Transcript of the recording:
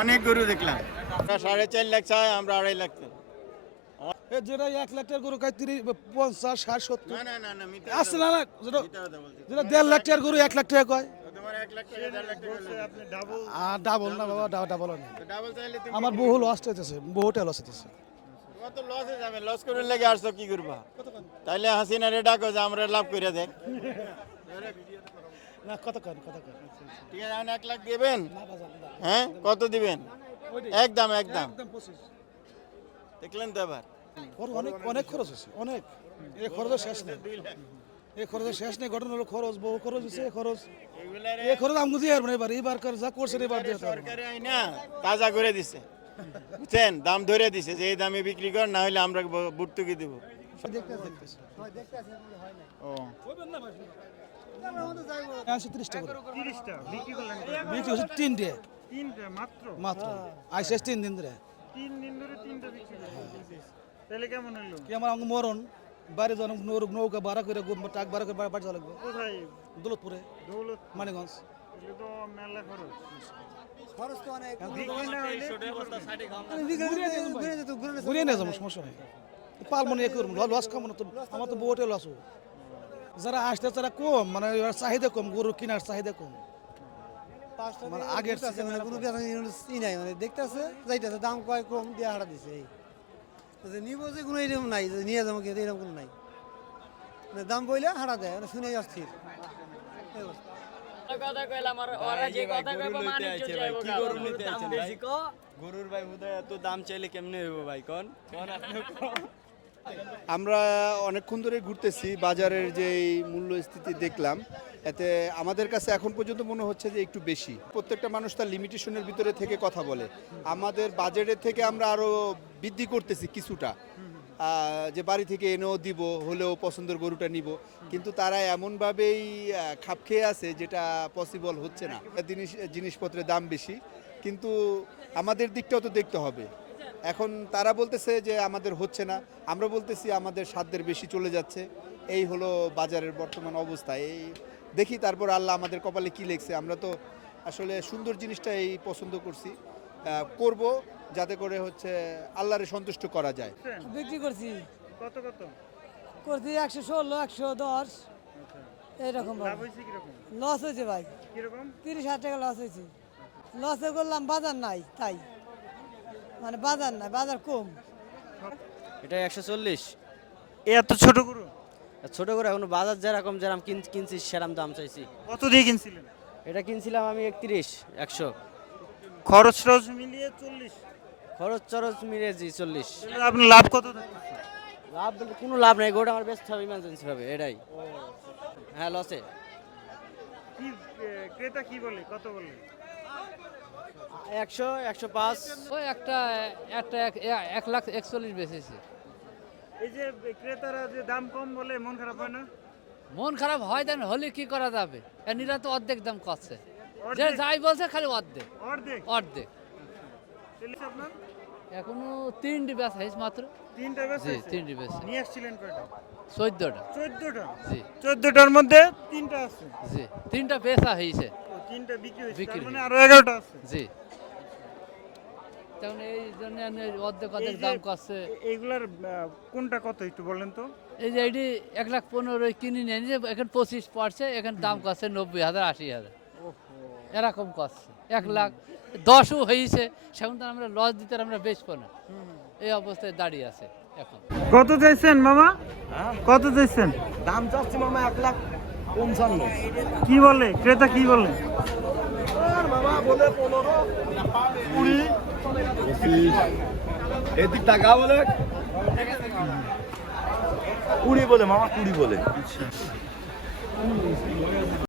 অনেক গরু দেখলাম। আমরা সাড়ে চার লাখ চাই আমরা আড়াই লাখ যেটা এক লাখ টাকার গরু তিরিশ পঞ্চাশ ষাট সত্তর। আসছে না যেটা। যেটা দেড় লাখ টাকার গরু এক লাখ টাকা কয়? তোমার এক লাখ টাকা দেড় লাখ টাকা হলো। আর ডাবল না বাবা ডাবল আমার বহু লস হইতেছে বহুটা লস হইতেছে। তো লস যাবে লস করে লেগে আসছো কি করবা? তাইলে হাসিনা রে ডাকো যে আমরা লাভ করে দেখ না কত কন ঠিক আছে এখন এক লাখ দিবেন? না বাজার না। হ্যাঁ কত দিবেন? একদম একদম। একদম দেখলেন তো এবার? অনেক অনেক খরচ হয়েছে অনেক। এই খরচের শেষ নেই। এই খরচের শেষ নেই ঘটনা হলো খরচ বহু খরচ হয়েছে খরচ। এই খরচ আমি বুঝি আর এবার এবার করে যা করছেন এবার দিয়ে না। তাজা করে দিছে। বুঝছেন? দাম ধরে দিছে যে এই দামে বিক্রি কর না হলে আমরা ভর্তুকি দিব। ও। একশো তিরিশ টাকা করে। তিরিশটা বিক্রি হচ্ছে তিনটে। মাত্র? মাত্র। আইসেস তিন দিন ধরে। তিন দিন ধরে তিনটা বিক্রি করলেন। তাহলে কেমন হইল? কি আমার আমাকে মরণ? বাইরে নৌকা ভাড়া করে গো- টাক ভাড়া করে বাড়ি যাওয়া লাগবে। দৌলতপুরে। মানিগঞ্জ? ঘুরিয়ে নিয়ে যাব। সমস্যা নেই। এ করব লস খাব না তো আমার তো বহুটাই লস যারা আসতে তারা কম মানে এবার চাহিদা কম গরু কেনার চাহিদা কম। মানে আগের মানে ই নাই মানে দেখতেছে যাইতেছে দাম কয় কম দিয়ে হারা দিছে এই। যে নিব যে কোনো এরকম নাই যে নিয়ে যাব কিন্তু এরকম কোনো নাই। মানে দাম বইলে হারা দেয় শুনে অস্থির। এই কথা কইলাম আর ওরা যে কথা কইবো মানুষ কি কো গরুর ভাই? হুদয় এত দাম চাইলে কেমনে হইব ভাই কোন? কোন আপনি কোন? আমরা অনেকক্ষণ ধরে ঘুরতেছি, বাজারের যে মূল্যস্থিতি দেখলাম, এতে আমাদের কাছে এখন পর্যন্ত মনে হচ্ছে যে একটু বেশি। প্রত্যেকটা মানুষ তার লিমিটেশনের ভিতরে থেকে কথা বলে। আমাদের বাজেটের থেকে আমরা আরও বৃদ্ধি করতেছি কিছুটা। যে বাড়ি থেকে এনেও দিব, হলেও পছন্দের গরুটা নিব। কিন্তু তারা এমনভাবেই খাপ খেয়ে আছে যেটা পসিবল হচ্ছে না। জিনিস, জিনিসপত্রের দাম বেশি। কিন্তু আমাদের দিকটাও তো দেখতে হবে। এখন তারা বলতেছে যে আমাদের হচ্ছে না। আমরা বলতেছি আমাদের সাধ্যের বেশি চলে যাচ্ছে। এই হলো বাজারের বর্তমান অবস্থা। এই দেখি তারপর আল্লাহ আমাদের কপালে কি লেখছে। আমরা তো আসলে সুন্দর জিনিসটা এই পছন্দ করছি। করব যাতে করে হচ্ছে আল্লাহরে সন্তুষ্ট করা যায়। বিক্রি করছি। কত কত? করছি একশো ষোলো একশো দশ। এইরকম লাভ কীরকম? লস হয়েছে ভাই। কীরকম? তিরিশ হাজার টাকা লস হয়েছে। লসে করলাম বাজার নাই তাই। মানে বাজার নাই বাজার কম। এটা একশো চল্লিশ। এত ছোট গরু? ছোট করে এখন বাজার যেরকম যেরকম কিন- কিনছি সেরকম দাম চাইছি। কত দিয়ে কিনছিলেন? এটা কিনছিলাম আমি একত্রিশ একশো। খরচ টরচ মিলিয়ে চল্লিশ। খরচ চরচ মিলেছি চল্লিশ। তাহলে আপনার লাভ কত লাভ কোনো লাভ নাই গোটা আমার বেস্ট হবে ইমার্জেন্সি হবে এটাই। হ্যাঁ লসে ক্রেতা কি বলে? কত বলে? একশো একশো পাঁচ। ওই একটা একটা এক- এক লাখ একচল্লিশ বেচেছে। এই যে ক্রেতারা যে দাম কম বলে মন খারাপ হয় না? মন খারাপ হয় দেন হলে কি করা যাবে? এরা তো অর্ধেক দাম করছে। যে যাই বলছে খালি অর্ধেক। অর্ধেক? অর্ধেক। এখনও তিনটি ব্যাস হয়েছে মাত্র। তিনটা বেশ জি তিনটি বেচে নিয়ে আসছিলেন কয়টা? চোদ্দটা। চোদ্দটা? জি। চোদ্দটার মধ্যে তিনটা আছে? জি তিনটা বেচা হয়েছে। তিনটা বিক্রি হয়েছে মানে আরও এগারোটা আছে? জি। তখন এই জন্য অর্ধেক অর্ধেক দাম করছে। এইগুলার কোনটা কত একটু বলেন তো? এই যে এটি এক লাখ পনেরো কিনে নিয়ে যে এখন পঁচিশ পড়ছে এখানে দাম করছে নব্বই হাজার আশি হাজার। এরকম করছে এক লাখ দশও হয়েছে সেখন তো আমরা লস দিতে আমরা বেচবো না। এই অবস্থায় দাঁড়িয়ে আছে এখন। কত চাইছেন মামা? কত চাইছেন? দাম চাচ্ছি মামা এক লাখ। পঞ্চান্ন। কি বলে ক্রেতা কি বলে বাবা বলে পনেরো এদিক টাকা বলে। কুড়ি বলে মামা কুড়ি বলে।